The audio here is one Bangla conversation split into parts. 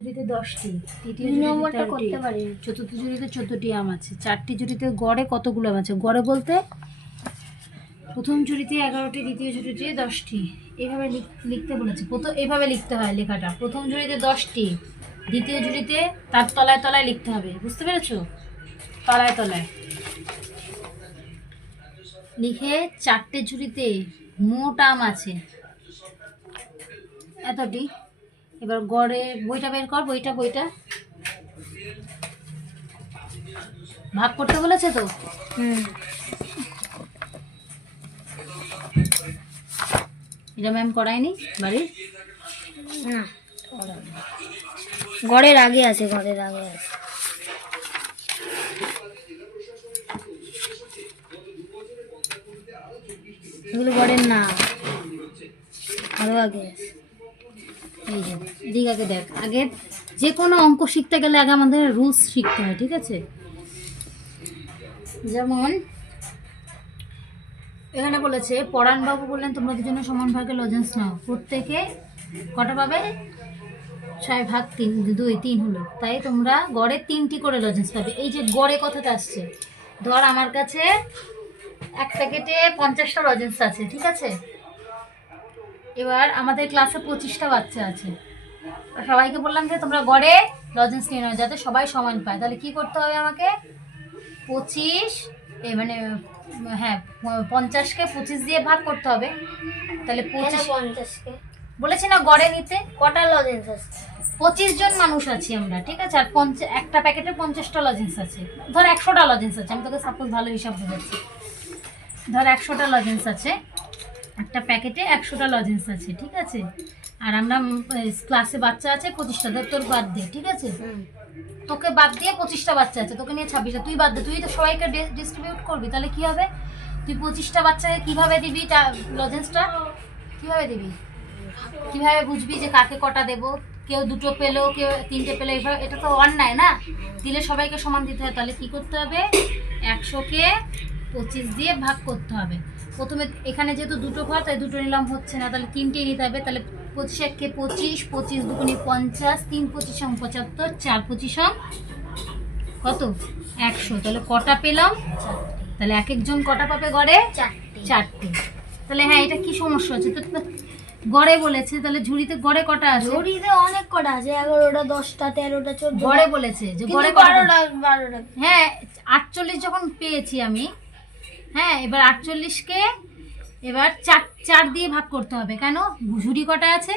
জুড়িতে 10টি, তৃতীয় নম্বরটা করতে পারি, চতুর্থ জুড়িতে 14টি আম আছে, 4টি জুড়িতে গড়ে কতগুলো আম আছে? গড়ে বলতে প্রথম জুড়িতে 11টি, দ্বিতীয় জুড়িতে 10টি। এভাবে লিখতে বলেছে। এভাবে লিখতে হয় লেখাটা। প্রথম জুড়িতে 10টি, দ্বিতীয় জুড়িতে তার তলায় তলায় লিখতে হবে। বুঝতে পেরেছো? তলায় তলায় লিখে 4টে ঝুড়িতে মোট আম আছে এতটি। এবার গড়ে বইটা বের কর, বইটা ভাগ করতে বলেছে তো। এটা ম্যাম করায়নি বাড়ির? না, ঘরের আগে আছে। এগুলো ঘরের না, আরো আগে আছে। এই যে এদিকে আগে দেখ। আগে যে কোনো অঙ্ক শিখতে গেলে আগে আমাদের রুলস শিখতে হয়, ঠিক আছে? যেমন এখানে বলেছে, পরাণবাবু বললেন তোমরা দুজনে সমান ভাগে লজেন্স নাও, প্রত্যেকে কটা পাবে? 6/3, 2, 3 হলো। তাই তোমরা গড়ে 3টি করে লজেন্স পাবে। এই যে গড়ে কথাটা আসছে, ধর আমার কাছে এক প্যাকেটে 50টা লজেন্স আছে, ঠিক আছে? এবার আমাদের ক্লাসে 25টা বাচ্চা আছে। সবাইকে বললাম যে তোমরা গড়ে লজেন্স নিয়ে নাও যাতে সবাই সমান পায়। তাহলে কি করতে হবে আমাকে? 25 হ্যাঁ 50কে 25 দিয়ে ভাগ করতে হবে। তাহলে 50কে বলেছি না গড়ে নিতে। কটা লজেন্স আছে? 25 জন মানুষ আছি আমরা, ঠিক আছে? আর একটা প্যাকেটে 50টা লজেন্স আছে। ধর 100টা লজেন্স আছে, আমি তোকে সাপোজ ভালো হিসাব বোঝাচ্ছি। ধর 100টা লজেন্স আছে, একটা প্যাকেটে 100টা লজেন্স আছে, ঠিক আছে? আর আমরা ক্লাসে বাচ্চা আছে 25টা, ধর তোর বাদ দে, ঠিক আছে? তোকে বাদ দিয়ে 25টা বাচ্চা আছে, তোকে নিয়ে 26টা, তুই বাদ দে। তুই তো সবাইকে ডিস্ট্রিবিউট করবি, তাহলে কি হবে? তুই 25টা বাচ্চাকে কিভাবে দিবি লজেন্সটা? কিভাবে দিবি? কিভাবে বুঝবি যে কাকে কটা দেবো? কেউ 2টো পেলো, কেউ 3টে পেলো, এভাবে এটা তো অন্যায় না। দিলে সবাইকে সমান দিতে হয়। তাহলে কি করতে হবে? 100কে 25 দিয়ে ভাগ করতে হবে। প্রথমে এখানে যেহেতু 2টো ঘর, তাই 2টো নিলাম, হচ্ছে না, তাহলে 3টেই নিতে হবে। তাহলে 25 25, 25 দুগুণে 50, 3 25 75, 4 25 কত? 100। তাহলে কটা পেলাম? তাহলে এক একজন কটা পাবে গড়ে? 4টে। তাহলে হ্যাঁ, এটা কি সমস্যা হচ্ছে? তো গড়ে বলেছে, তাহলে ঝুড়িতে গড়ে কটা আছে? ঝুড়িতে অনেক কটা আছে, 11টা, 10টা, 13টা, 14টা। গড়ে বলেছে যে গড়ে 12টা। হ্যাঁ 48 যখন পেয়েছি আমি, হ্যাঁ এবার 48কে এবার 4 দিয়ে ভাগ করতে হবে। কেন? ঝুড়ি কটা আছে?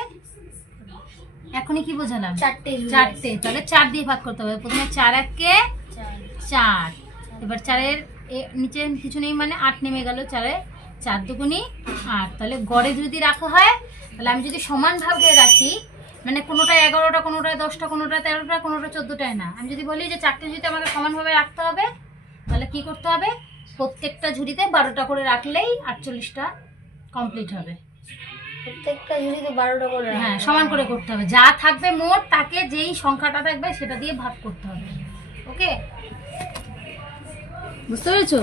এখনই কি বোঝালাম? 4টে। তাহলে 4 দিয়ে ভাগ করতে হবে। প্রথমে 4 1কে 4, এবার 4-এর নিচে কিছু নেই মানে 8 নেমে গেল। 4-এ 4 দুগুণি 8। তাহলে গড়ে যদি রাখা হয়, তাহলে আমি যদি সমান ভাগে রাখি, মানে কোনোটা 11টা, কোনোটা 10টা, কোনোটা 13টা, কোনোটা 14টায় না, আমি যদি বলি যে 4টে ঝুড়িতে আমাকে সমানভাবে রাখতে হবে, তাহলে কি করতে হবে? প্রত্যেকটা ঝুড়িতে 12টা করে রাখলেই 48টা কমপ্লিট হবে। প্রত্যেকটা ঝুড়িতে 12টা করে? হ্যাঁ, সমান করে করতে হবে। যা থাকবে মোট, তাকে যেই সংখ্যাটা থাকবে সেটা দিয়ে ভাগ করতে হবে। ওকে, বুঝতে পেরেছো?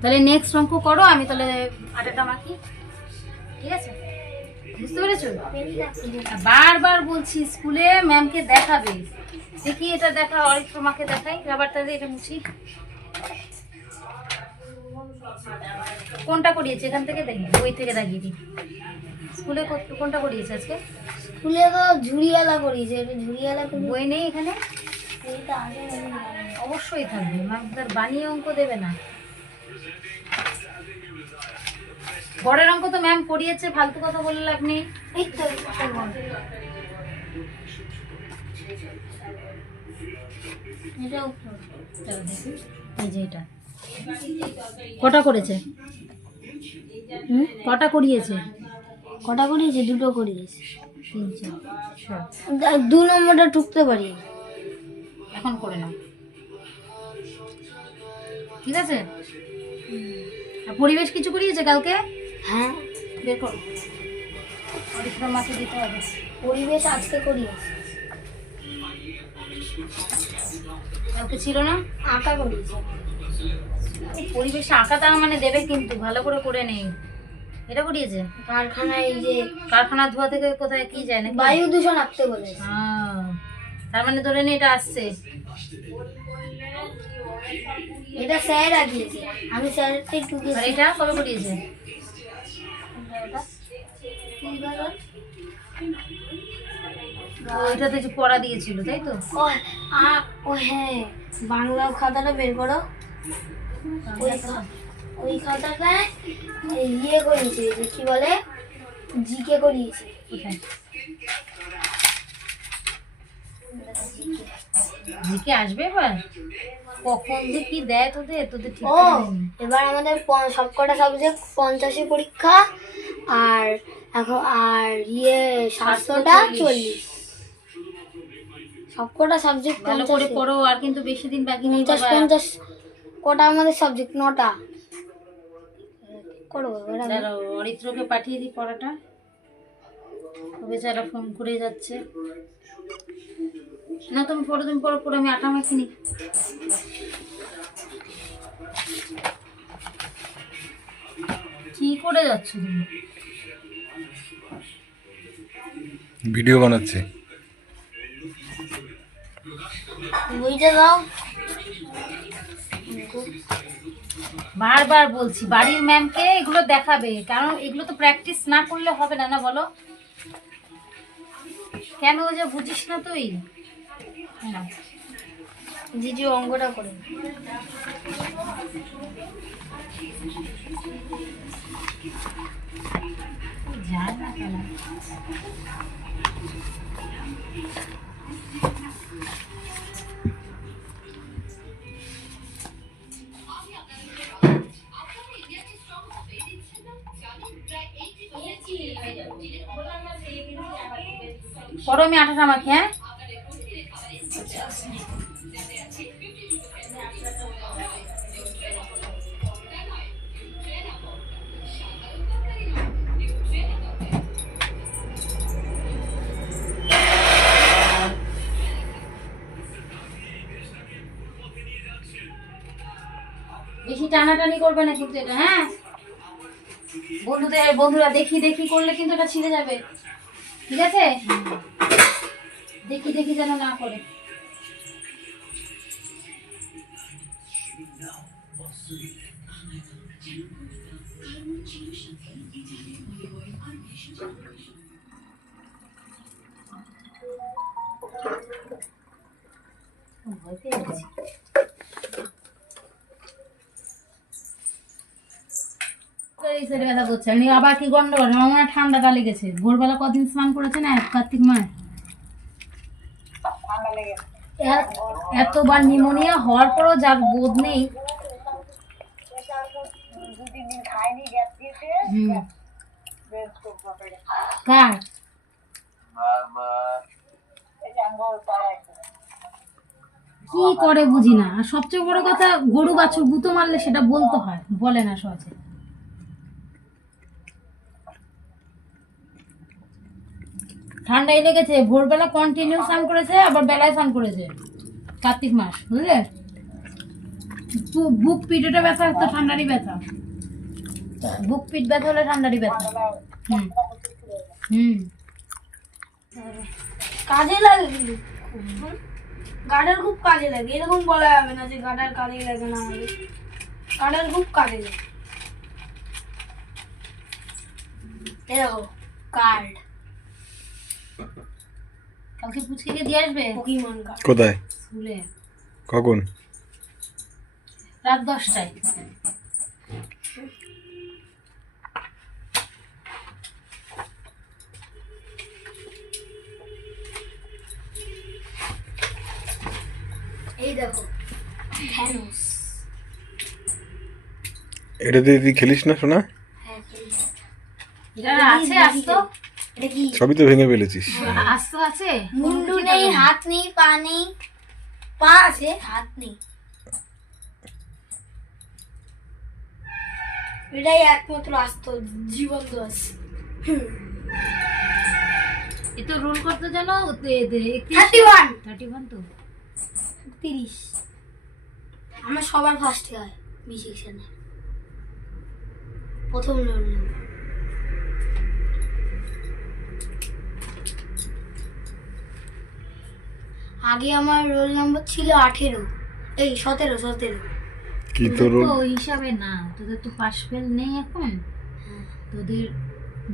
তাহলে নেক্সট অঙ্ক করো, আমি তাহলে আটাটা মাখি, ঠিক আছে? বুঝতে পেরেছো? বারবার বলছি স্কুলে ম্যামকে দেখাবে। দেখি এটা দেখা, অরিত্রমাকে দেখাই। রাবারটা দিয়ে এটা মুছি। কোনটা করিয়েছে এখান থেকে দেখি, বই থেকে দেখিয়ে দিই। স্কুলে কোনটা করিয়েছে আজকে? স্কুলে তো ঝুড়িওয়ালা করিয়েছে। এটা ঝুড়িওয়ালা বই নেই এখানে? অবশ্যই থাকবে, ম্যামদের বানিয়ে অঙ্ক দেবে না। গড়ের অঙ্ক তো ম্যাম করিয়েছে, ফালতু কথা বললে আপনি। এই তো এই যে এটা কটা করেছে? কটা করিয়েছে? 2টো করিয়েছে। 3 4 2 নম্বরটা টুকতে পারি, এখন করে নাও, ঠিক আছে? আর পরিবেশ কিছু করিয়েছে কালকে? হ্যাঁ, বের করো, মাকে দিতে হবে। পরিবেশ আজকে করিয়েছে। কালকে ছিল না? আঁকা করিয়েছে। পরিবেশে আঁকা তার মানে দেবে, কিন্তু ভালো করে নেই। এটা করিয়েছে কারখানায়, এই যে কারখানা ধোয়া থেকে কোথায় কি যায় না, বায়ু দূষণ আঁকতে বলেছে। তার মানে ধরে নে এটা আসছে। এটা স্যার আগিয়েছে, আমি স্যারকে আর ঢুকেছি। এটা কবে করিয়েছে? ওইটাতে যে পড়া দিয়েছিল তাই তো? ও ও হ্যাঁ, বাংলা খাতাটা বের করো। ওই খাতাটায় ইয়ে করিয়েছে, যে কি বলে, জিকে করিয়েছে। কোথায় জিকে আসবে এবার? কখন যে কি দেয় তোদের তোদের ঠিক ও করে দেয়নি। এবার আমাদের সবকটা সাবজেক্ট 50 পরীক্ষা, আর এখন আর ইয়ে 700টা 40, সবকটা সাবজেক্ট ভালো করে পড়ো, আর কিন্তু বেশি দিন বাকি নেই 50 বাবা। 50 কটা আমাদের সাবজেক্ট? 9টা। করো এবার আমি। দাঁড়াও, অরিত্রকে পাঠিয়ে দিই পড়াটা। ও বেচারা ফোন করে যাচ্ছে। না তুমি পড়ো পড়ো, আমি আটা মাখিনি। কি করে যাচ্ছ তুমি? ভিডিও বানাচ্ছে। বইটা দাও। বারবার বলছি বাড়ির ম্যামকে এগুলো দেখাবে, কারণ এগুলো তো প্র্যাকটিস না করলে হবে না, না বলো? কেন ও যে বুঝিস না তুই? না দিদি অঙ্কটা করে। যায় না কেন? পড়ো, আমি আটাটা মাখি। হ্যাঁ বেশি টানাটানি করবে না কিন্তু এটা, হ্যাঁ? বন্ধুরা দেখি দেখি করলে কিন্তু এটা ছিঁড়ে যাবে, ঠিক আছে? দেখি দেখি যেন না করে। ভয় পেয়ে গেছি। এই সাইডে ব্যথা করছে। আমি আবার কি গন্ডগোল? আমার মনে হয় ঠান্ডাটা লেগেছে। ভোরবেলা কদিন স্নান করেছে না, কার্তিক মাস। এতবার নিউমোনিয়া হওয়ার পরও যার বোধ নেই। কার? কি করে বুঝি না। আর সবচেয়ে বড় কথা, গরু বাছুর গুঁতো মারলে সেটা বলতে হয়, বলে না সহজে। ঠান্ডাই লেগেছে, ভোরবেলা কন্টিনিউ স্নান করেছে, আবার বেলায় স্নান করেছে। কার্তিক মাস, বুঝলে? বুক পিঠেটা ব্যথা তো ঠান্ডারই ব্যথা। বুক পিঠ ব্যথা হলে ঠান্ডারই ব্যথা। হুম হুম কাজে লাগে কিন্তু, গার্ডার খুব কাজে লাগে। এরকম বলা যাবে না যে গার্ডার কাজে লাগে না, আমাদের গার্ডার খুব কাজে লাগে। এরকম কার্ড কালকে পুচকে দিয়ে আসবে পোকেমন কার্ড। কোথায়? স্কুলে কখন? রাত 10টায়। এই দেখো থ্যানোস। এটা দিয়ে তুই খেলিস না শোনা? হ্যাঁ, এটা আছে আস্ত, এটা কি? সবই তো ভেঙে ফেলেছিস। আস্ত আছে। মুন্ডু নেই, হাত নেই, পা নেই। পা আছে, হাত নেই। এটাই একমাত্র আস্ত জীবন্ত আছে। এ তো রোল করতে জানো। 31 তো 30 আমার সবার ফার্স্টে হয় বি সেকশনে, প্রথম রোল নাম্বার। আগে আমার রোল নাম্বার ছিল 18, এই 17। কি তোদের তোর তো ওই হিসাবে না, তোদের তো পাস ফেল নেই এখন, তোদের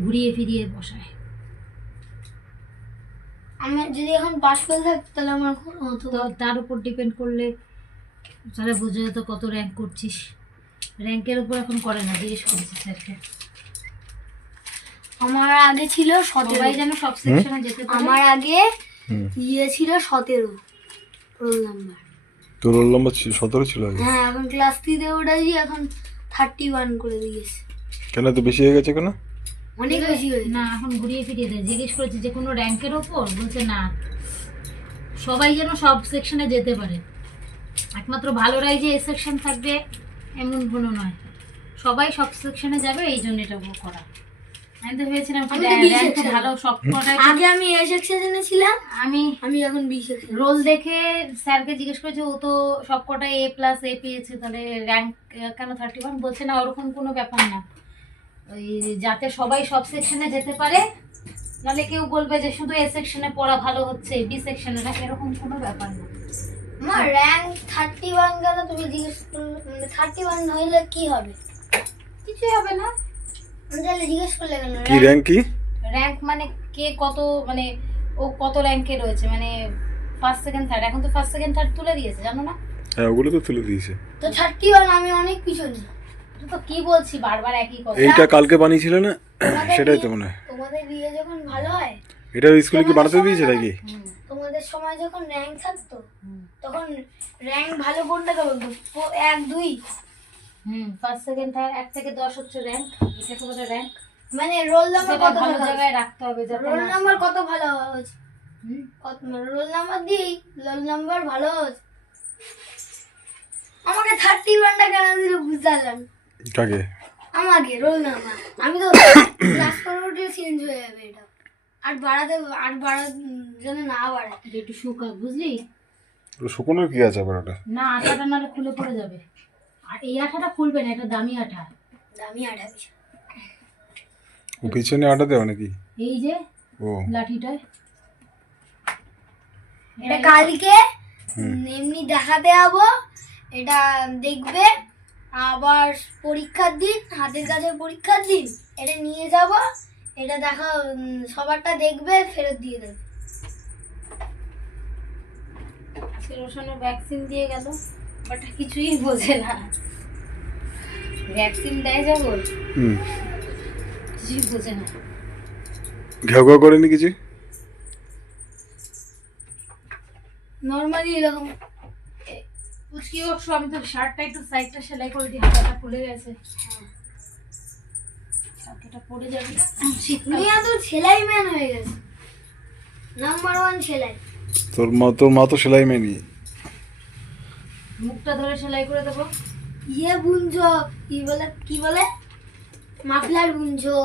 ঘুরিয়ে ফিরিয়ে বসায়। আমার যদি এখন পাস ফেল থাকতো তাহলে আমার খুব হতো। তো তার উপর ডিপেন্ড করলে তাহলে বোঝা যেত কত র্যাঙ্ক করছিস। র্যাঙ্কের উপর এখন করে না, জিজ্ঞেস করছিস স্যারকে। আমার আগে ছিল 17, সবাই যেন সব সেকশনে যেতে পারে। আমার আগে হুম। ছিল 17 রোল নাম্বার। তোর রোল নম্বর 17 ছিল আগে? হ্যাঁ, এখন ক্লাস 3-তে উঠেছি, এখন 31 করে দিয়েছে। কেন তো বেশি হয়ে গেছে কেন? অনেক বেশি হয়েছে। না, এখন ঘুরিয়ে ফিরিয়ে দেয়। জিজ্ঞেস করেছি যে কোনো র্যাঙ্কের ওপর, বলছে না, সবাই যেন সব সেকশনে যেতে পারে। একমাত্র ভালোরাই যে এ সেকশন থাকবে এমন কোনো নয়, সবাই সব সেকশনে যাবে, এই জন্য এটা করা। আমি তো ভেবেছিলাম কি আমি তো B র্যাঙ্ক section। ভালো সব কটাই। আগে আমি এ সেকশনে ছিলাম, আমি এখন বি সেকশন। রোল দেখে স্যারকে জিজ্ঞেস করেছে, ও তো সব কটাই A+A পেয়েছে, তাহলে র্যাঙ্ক কেন 31? বলছে না, ওরকম কোনো ব্যাপার না, ওই যাতে সবাই সব সেকশনে যেতে পারে, নাহলে কেউ বলবে যে শুধু এ সেকশনে পড়া ভালো হচ্ছে, বি সেকশনে না, এরকম কোনো ব্যাপার না। আমার র্যাঙ্ক 31 গেল, তুমি জিজ্ঞেস করলে 31 হইলে কি হবে? কিছুই হবে না। আমি তাহলে জিজ্ঞেস করলে কেন? কি র্যাঙ্ক কি? র্যাঙ্ক মানে কে কত, মানে ও কত র্যাঙ্কে রয়েছে, মানে ফার্স্ট সেকেন্ড থার্ড। এখন তো ফার্স্ট সেকেন্ড থার্ড তুলে দিয়েছে, জানো না? হ্যাঁ, ওগুলো তো তুলে দিয়েছে। তো 31, আমি অনেক পিছনে। তুই তো কি বলছি বারবার একই কথা। এইটা কালকে বানিয়েছিল না? তোমাদের সেটাই তো বিয়ে- মনে হয়। তোমাদের বিয়ে যখন ভালো হয়, এটা স্কুলে কি বানাতে দিয়েছে নাকি? হুম, তোমাদের সময় যখন র্যাঙ্ক থাকতো, হুম, তখন র্যাঙ্ক ভালো কোনটাকে বলতো? 1, 2, ফার্স্ট সেকেন্ড থার্ড 1 থেকে 10 হচ্ছে র্যাঙ্ক। এটা তো বলে র্যাঙ্ক, মানে রোল নাম্বার সেটা কত ভালো থাকা জায়গায় রাখতে হবে যাতে রোল না। নাম্বার কত ভালো হচ্ছে? হুম, কত রোল নাম্বার দিই, রোল নাম্বার ভালো হচ্ছে। আমাকে 31টা কেন দিল বুঝতে পারলাম? কাকে? আমাকে রোল নাম্বার, আমি তো ক্লাস করে চেঞ্জ হয়ে যাবে এটা। আর বাড়ার জন্য না বাড়ায়। এটা একটু শুকা, বুঝলি? শুকনোর কি আছে আবার ওটা? না, আঠাটা নাহলে খুলে পড়ে যাবে। আর এই আঠাটা খুলবে না, এটা দামি আঠা। দামি আটা পিছু। ও পিছনে আটা দেওয়া নাকি? এই যে ও লাঠিটায় এটা কালকে এমনি দেখাতে যাবো, এটা দেখবে। আবার পরীক্ষার দিন, হাতের কাছে পরীক্ষার দিন এটা নিয়ে যাব, এটা দেখা সবারটা দেখবে, ফেরত দিয়ে দেবে। রোশানো ভ্যাকসিন দিয়ে গেল, বাট কিছুই বোঝে না। ভ্যাকসিন দেয় যখন হুম, কিছুই বোঝে না। ঘেউ ঘেউ করেনি কিছু? নর্মালি এরকম। পুচকি ওঠো, আমি তো শার্টটা একটু সাইডটা সেলাই করে দিই, হাতাটা খুলে গেছে, এটা পড়ে যাবে শীতকাল। দুনিয়া তো সেলাই ম্যান হয়ে গেছে, নাম্বার 1 সেলাই। তোর মা তো সেলাই মেনি। মুখটা ধরে সেলাই করে দেবো। ইয়ে বুনছো, কি বলে মাফলার বুনছো।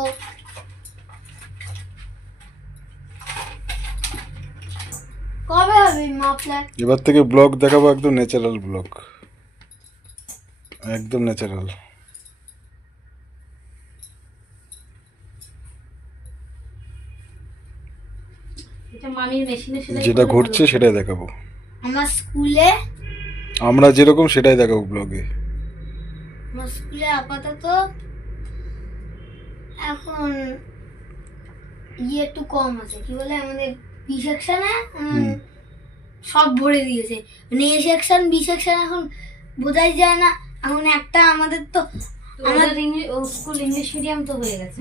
কবে হবে মাফলার? এবার থেকে ব্লগ দেখাবো, একদম ন্যাচারাল ব্লগ, একদম ন্যাচারাল। এটা মামির মেশিনে সেলাই যেটা করলে ঘটছে ভালো। সেটাই দেখাবো। আমার স্কুলে যেরকম সেটাই দেখাবো ব্লগে। আপাতত এখন ইয়ে একটু কম আছে, কি বলে আমাদের বি সেকশনে সব ভরে দিয়েছে, মানে এ সেকশন বি সেকশন এখন বোঝাই যায় না। এখন একটা আমাদের তো আমাদের স্কুল ইংলিশ মিডিয়াম তো হয়ে গেছে।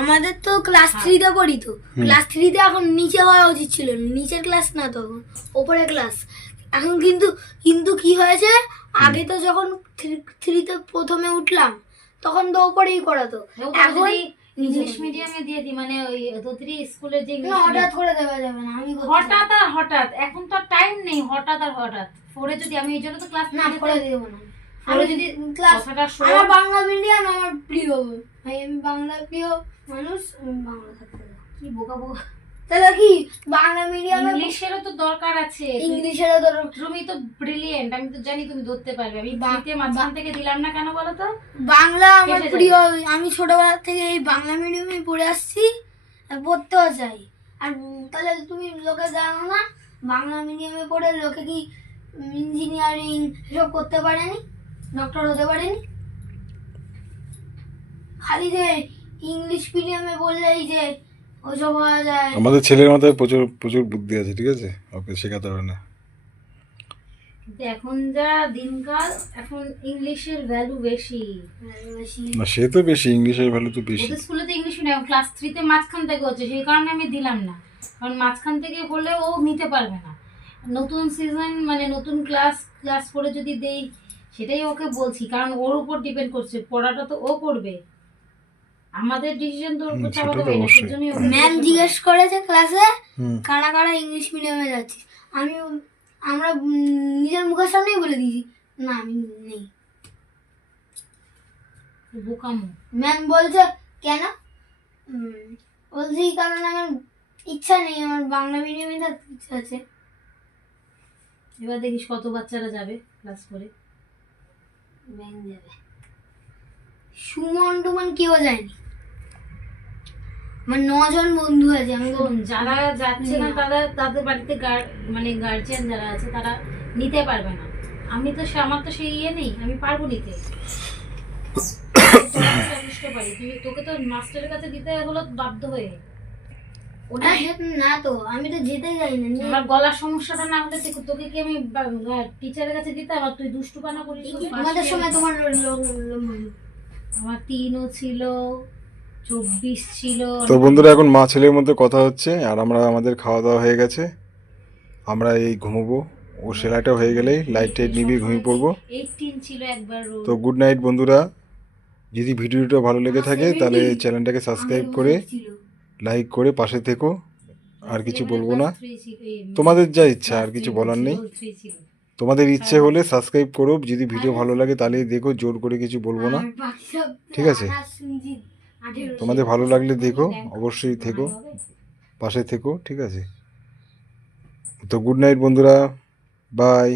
আমাদের তো ক্লাস 3-তে পড়ি, তো ক্লাস 3-তে এখন নিচে হওয়া উচিত ছিল, নিচের ক্লাস না, তখন ওপরে ক্লাস। এখন কিন্তু কি হয়েছে, আগে তো যখন 3-তে প্রথমে উঠলাম তখন তো ওপরেই করাতো। এখন ইংলিশ মিডিয়ামে দিয়ে দিই, মানে ওই তোদের স্কুলের যে না, হঠাৎ করে দেওয়া যাবে না। আমি হঠাৎ এখন তো টাইম নেই, হঠাৎ ফোরে যদি আমি এই জন্য তো ক্লাস না করে দেবো না। ফোরে যদি ক্লাস কথাটা আমার বাংলা মিডিয়াম আমার প্রিয় ভাই, আমি বাংলা প্রিয় মানুষ, আমি বাংলা থাকতে দেবো। কি বোকা বোকা, তাহলে কি বাংলা মিডিয়ামে ইংলিশেরও তো দরকার আছে। ইংলিশেরও ধরো, তুমি তো ব্রিলিয়েন্ট, আমি তো জানি তুমি ধরতে পারবে। আমি বাংলাতে মাঝখান থেকে দিলাম না কেন বলো তো? বাংলা আমার কেটে প্রিয়। আমি ছোটবেলা থেকে এই বাংলা মিডিয়ামে পড়ে আসছি, আর পড়তেও চাই। আর তাহলে তুমি লোকে জানো না, বাংলা মিডিয়ামে পড়ে লোকে কি ইঞ্জিনিয়ারিং এসব করতে পারেনি, ডক্টর হতে পারেনি? খালি যে ইংলিশ মিডিয়ামে বললেই যে ওসব হওয়া যায়। আমাদের ছেলের মাথায় প্রচুর প্রচুর বুদ্ধি আছে, ঠিক আছে, ওকে শেখাতে হবে না। কিন্তু এখন যা দিনকাল, এখন ইংলিশের ভ্যালু বেশি। বেশি না সে তো বেশি, ইংলিশের ভ্যালু তো বেশি। ওদের স্কুলে তো ইংলিশ মিডিয়াম ক্লাস 3-তে মাঝখান থেকে হচ্ছে, সেই কারণে আমি দিলাম না, কারণ মাঝখান থেকে হলে ও নিতে পারবে না। নতুন সিজন মানে নতুন ক্লাস করে যদি দেই, সেটাই ওকে বলছি, কারণ ওর উপর ডিপেন্ড করছে, পড়াটা তো ও করবে, আমাদের ডিসিশন তো ওর উপর সেটা চাপাতে তো পারি না। অবশ্যই। সেজন্যই ওকে ম্যাম জিজ্ঞেস জিজ্ঞেস করেছে ক্লাসে হুম। কারা কারা ইংলিশ মিডিয়ামে যাচ্ছি, আমরা নিজের মুখের সামনেই বলে দিয়েছি না আমি নেই। করবো। বোকামো। ম্যাম বলছে কেন? বলছি কারণ আমার ইচ্ছা নেই, আমার বাংলা মিডিয়ামে থাকতে ইচ্ছা আছে। এবার দেখিস কত বাচ্চারা যাবে ক্লাস করে। ব্যাং যাবে, সুমন টুমন কেউ যায়নি, আমার 9 জন বন্ধু আছে। আমি শোন, যারা যাচ্ছে না তাদের বাড়িতে মানে গার্জিয়ান যারা আছে তারা নিতে পারবে না। আমি তো আমার তো সেই ইয়ে নেই, আমি পারবো নিতে। বুঝতে পারি, তোকে তো মাস্টারের কাছে দিতে হলো বাধ্য হয়ে। ওটা না তো, আমি তো যেতে চাই না। আমার গলার সমস্যাটা না হলে তোকে কি আমি টিচারের কাছে দিতে, আবার তুই দুষ্টুপানা করিস। আমাদের সময় তোমার আমার 3ও ছিল, 24 ছিল। তো বন্ধুরা এখন মা ছেলের মধ্যে কথা হচ্ছে, আর আমরা আমাদের খাওয়া দাওয়া হয়ে গেছে, আমরা এই ঘুমোবো। ও সেলাইটা হয়ে গেলেই লাইট টাইট নিবি ঘুমিয়ে পড়বো। 18 ছিল একবার। তো গুড নাইট বন্ধুরা। যদি ভিডিওটা ভালো লেগে থাকে তাহলে চ্যানেলটাকে সাবস্ক্রাইব করে লাইক করে পাশে থেকো। আর কিছু বলবো না, তোমাদের যা ইচ্ছা, আর কিছু বলার নেই। তোমাদের ইচ্ছে হলে সাবস্ক্রাইব করো, যদি ভিডিও ভালো লাগে তাহলে দেখো, জোর করে কিছু বলবো না, ঠিক আছে? তোমাদের ভালো লাগলে দেখো, অবশ্যই থেকো, পাশে থেকো, ঠিক আছে? তো গুড নাইট বন্ধুরা, বাই।